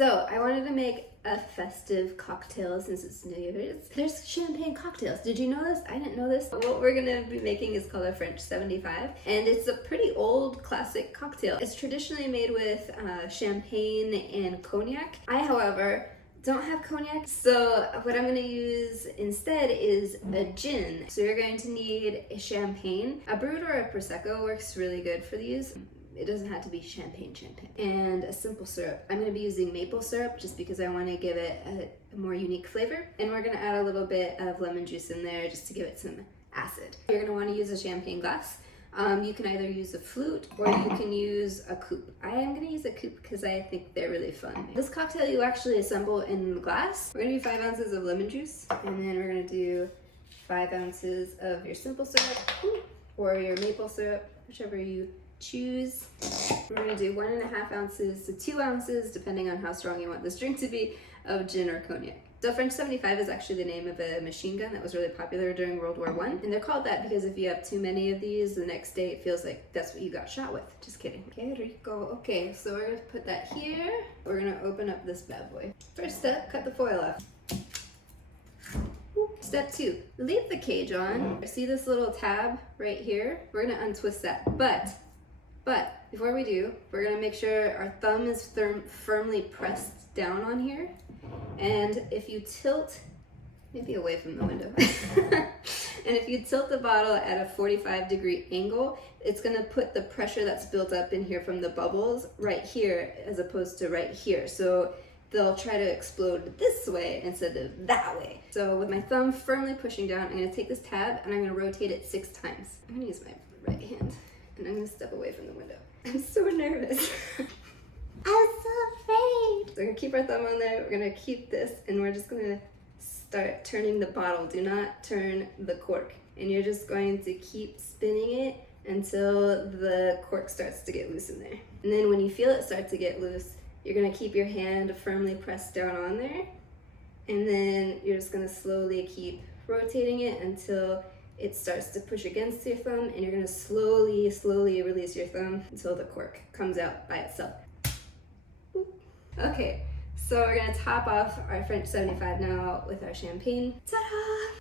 So I wanted to make a festive cocktail since it's New Year's. There's champagne cocktails. Did you know this? I didn't know this. What we're gonna be making is called a French 75, and it's a pretty old classic cocktail. It's traditionally made with champagne and cognac. I, however, don't have cognac, so what I'm going to use instead is a gin. So you're going to need a champagne. A Brut or a Prosecco works really good for these. It doesn't have to be champagne. And a simple syrup. I'm going to be using maple syrup just because I want to give it a more unique flavor. And we're going to add a little bit of lemon juice in there just to give it some acid. You're going to want to use a champagne glass. You can either use a flute or you can use a coupe. I am going to use a coupe because I think they're really fun. This cocktail you actually assemble in the glass. We're going to do 5 ounces of lemon juice, and then we're going to do 5 ounces of your simple syrup or your maple syrup, whichever you choose. We're going to do 1.5 ounces to 2 ounces, depending on how strong you want this drink to be, of gin or cognac. So French 75 is actually the name of a machine gun that was really popular during World War I. And they're called that because if you have too many of these, the next day it feels like that's what you got shot with. Just kidding. Okay, Rico. Okay, so we're gonna put that here. We're gonna open up this bad boy. First step, cut the foil off. Step 2, leave the cage on. See this little tab right here? We're gonna untwist that. But before we do, we're gonna make sure our thumb is firmly pressed down on here. And if you tilt, maybe away from the window, and if you tilt the bottle at a 45-degree angle, it's gonna put the pressure that's built up in here from the bubbles right here as opposed to right here. So they'll try to explode this way instead of that way. So with my thumb firmly pushing down, I'm gonna take this tab and I'm gonna rotate it 6 times. I'm gonna use my right hand and I'm gonna step away from the window. I'm so nervous. I'm so afraid. So we're gonna keep our thumb on there. We're gonna keep this and we're just gonna start turning the bottle. Do not turn the cork. And you're just going to keep spinning it until the cork starts to get loose in there. And then when you feel it start to get loose, you're gonna keep your hand firmly pressed down on there. And then you're just gonna slowly keep rotating it until it starts to push against your thumb, and you're gonna slowly release your thumb until the cork comes out by itself. Okay, so we're gonna top off our French 75 now with our champagne. Ta-da!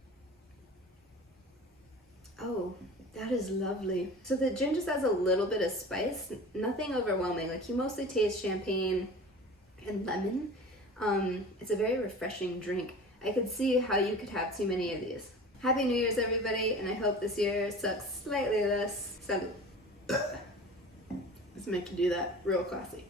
Oh, that is lovely. So the gin just has a little bit of spice, nothing overwhelming. Like you mostly taste champagne and lemon. It's a very refreshing drink. I could see how you could have too many of these. Happy New Year's, everybody, and I hope this year sucks slightly less. Salud. Let's make you do that real classy.